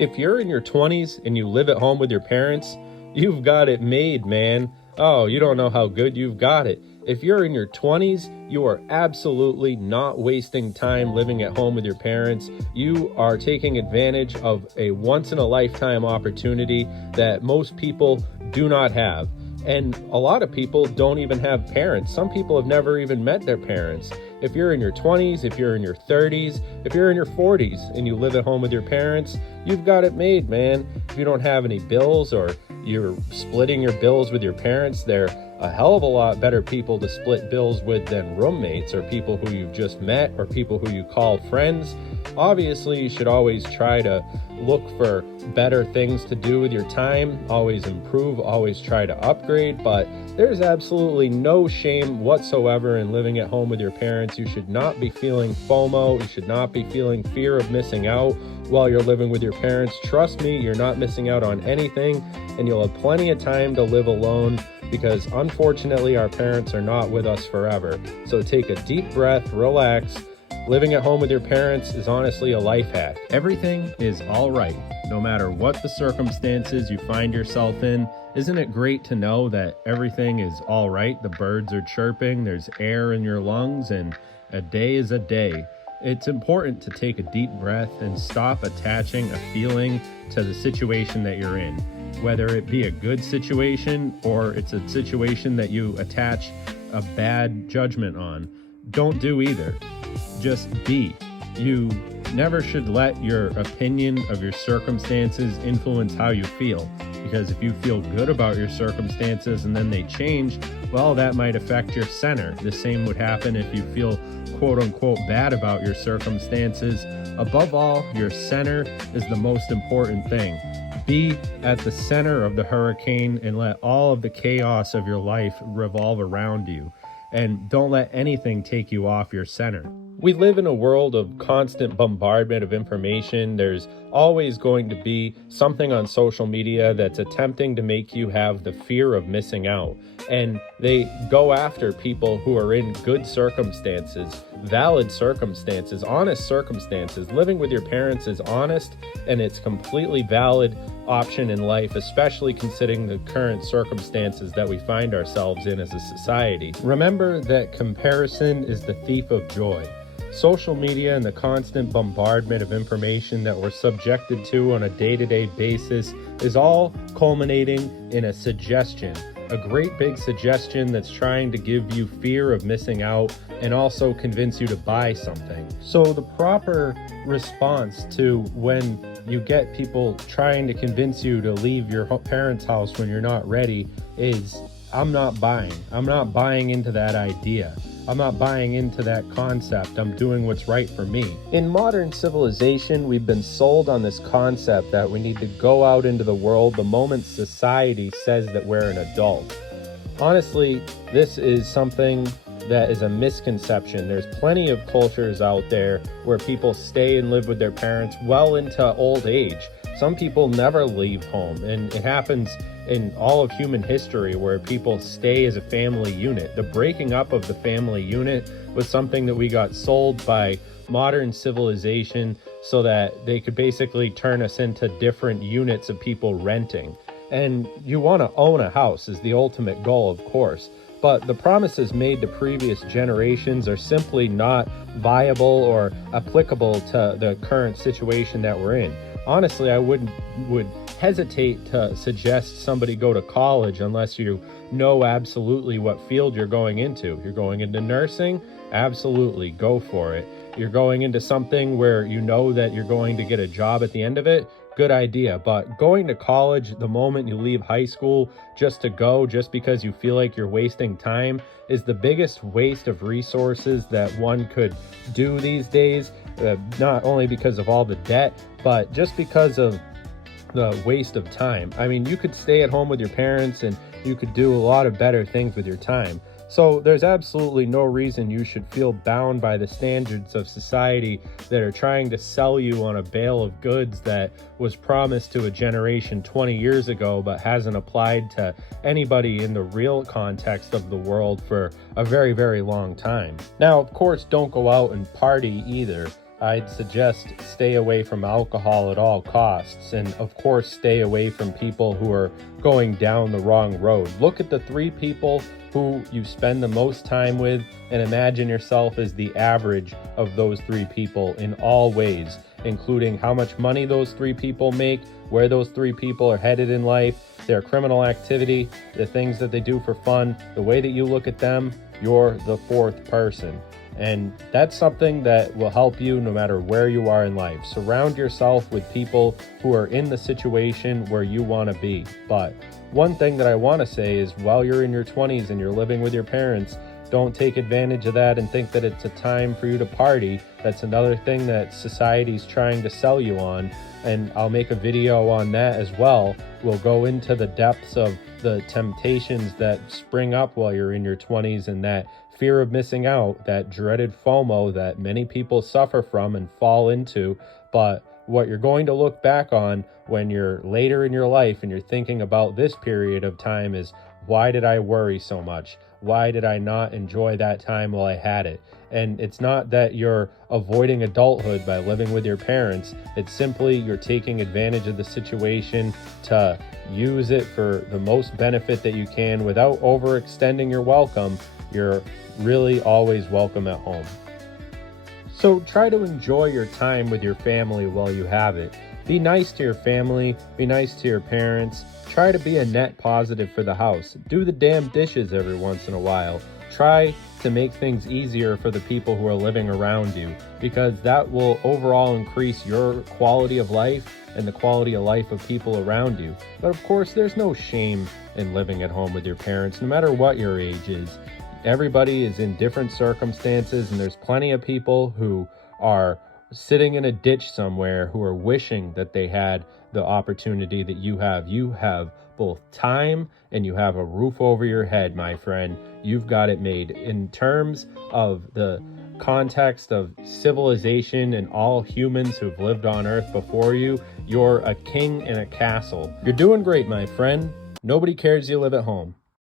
If you're in your 20s and you live at home with your parents, you've got it made, man. Oh, you don't know how good you've got it. If you're in your 20s, you are absolutely not wasting time living at home with your parents. You are taking advantage of a once-in-a-lifetime opportunity that most people do not have. And a lot of people don't even have parents. Some people have never even met their parents. If you're in your 20s, if you're in your 30s, if you're in your 40s and you live at home with your parents, you've got it made, man. If you don't have any bills or you're splitting your bills with your parents, they're a hell of a lot better people to split bills with than roommates or people who you've just met or people who you call friends. Obviously, you should always try to look for better things to do with your time, always improve, always try to upgrade, but there's absolutely no shame whatsoever in living at home with your parents. You should not be feeling FOMO. You should not be feeling fear of missing out while you're living with your parents. Trust me, you're not missing out on anything, and you'll have plenty of time to live alone because unfortunately our parents are not with us forever. So take a deep breath, relax. Living at home with your parents is honestly a life hack. Everything is all right, no matter what the circumstances you find yourself in. Isn't it great to know that everything is all right? The birds are chirping, there's air in your lungs, and a day is a day. It's important to take a deep breath and stop attaching a feeling to the situation that you're in. Whether it be a good situation or it's a situation that you attach a bad judgment on. Don't do either. Just be. You never should let your opinion of your circumstances influence how you feel. Because if you feel good about your circumstances and then they change, well, that might affect your center. The same would happen if you feel quote unquote bad about your circumstances. Above all, your center is the most important thing. Be at the center of the hurricane and let all of the chaos of your life revolve around you. And don't let anything take you off your center. We live in a world of constant bombardment of information. There's always going to be something on social media that's attempting to make you have the fear of missing out. And they go after people who are in good circumstances, valid circumstances, honest circumstances. Living with your parents is honest and it's completely valid option in life, especially considering the current circumstances that we find ourselves in as a society. Remember that comparison is the thief of joy. Social media and the constant bombardment of information that we're subjected to on a day-to-day basis is all culminating in a suggestion, a great big suggestion that's trying to give you fear of missing out and also convince you to buy something. So the proper response to when you get people trying to convince you to leave your parents' house when you're not ready is, I'm not buying. I'm not buying into that idea. I'm not buying into that concept. I'm doing what's right for me. In modern civilization, we've been sold on this concept that we need to go out into the world the moment society says that we're an adult. Honestly, this is something that is a misconception. There's plenty of cultures out there where people stay and live with their parents well into old age. Some people never leave home, and it happens in all of human history where people stay as a family unit. The breaking up of the family unit was something that we got sold by modern civilization so that they could basically turn us into different units of people renting. And you want to own a house is the ultimate goal, of course. But the promises made to previous generations are simply not viable or applicable to the current situation that we're in. Honestly, I would hesitate to suggest somebody go to college unless you know absolutely what field you're going into. You're going into nursing? Absolutely, go for it. You're going into something where you know that you're going to get a job at the end of it? Good idea. But going to college the moment you leave high school just because you feel like you're wasting time is the biggest waste of resources that one could do these days. Not only because of all the debt, but just because of the waste of time. I mean, you could stay at home with your parents and you could do a lot of better things with your time. So there's absolutely no reason you should feel bound by the standards of society that are trying to sell you on a bale of goods that was promised to a generation 20 years ago but hasn't applied to anybody in the real context of the world for a very, very long time. Now, of course, don't go out and party either. I'd suggest stay away from alcohol at all costs, and of course stay away from people who are going down the wrong road. Look at the 3 people who you spend the most time with and imagine yourself as the average of those 3 people in all ways, including how much money those 3 people make, where those 3 people are headed in life, their criminal activity, the things that they do for fun. The way that you look at them, you're the 4th person. And that's something that will help you no matter where you are in life. Surround yourself with people who are in the situation where you want to be. But one thing that I want to say is, while you're in your 20s and you're living with your parents, don't take advantage of that and think that it's a time for you to party. That's another thing that society's trying to sell you on, and I'll make a video on that as well. We'll go into the depths of the temptations that spring up while you're in your 20s and that fear of missing out, that dreaded FOMO that many people suffer from and fall into. But what you're going to look back on when you're later in your life and you're thinking about this period of time is, why did I worry so much? Why did I not enjoy that time while I had it? And it's not that you're avoiding adulthood by living with your parents. It's simply you're taking advantage of the situation to use it for the most benefit that you can without overextending your welcome. You're really always welcome at home. So try to enjoy your time with your family while you have it. Be nice to your family, be nice to your parents. Try to be a net positive for the house. Do the damn dishes every once in a while. Try to make things easier for the people who are living around you, because that will overall increase your quality of life and the quality of life of people around you. But of course, there's no shame in living at home with your parents, no matter what your age is. Everybody is in different circumstances, and there's plenty of people who are sitting in a ditch somewhere who are wishing that they had the opportunity that you have. You have both time and you have a roof over your head, my friend. You've got it made. In terms of the context of civilization and all humans who've lived on Earth before you, you're a king in a castle. You're doing great, my friend. Nobody cares you live at home.